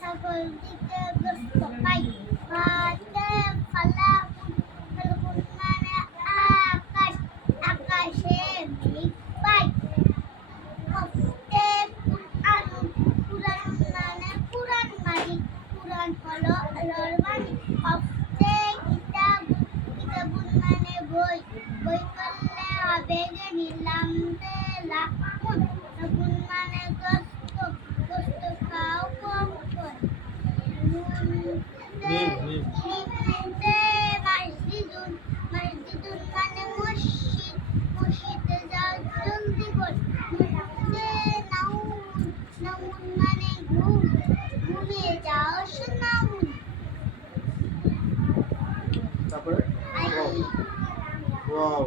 সকল দিকে গ্রস্ত পাই মাঝে ফালাকুন ফালাকুন মানে আকাশ আকাশে মেঘ পাই হস্তে কুরআন কুরআন মানে কুরআন মালিক কুরআন হলো আল্লাহর বাণী হস্তে কিতাব কিতাবুন মানে বই বই পড়লে হবে জ্ঞানী লামতে লাকুন লাকুন মানে গ্রস্ত গ্রস্ত খাও কম করে নুনতে মসজিদুন মসজিদুন মানে মসজিদ মসজিদে যাও জলদি করে নুনতে নাউন নাউন মানে ঘুম ঘুমিয়ে যাও শোনাউন তারপরে ওয়াও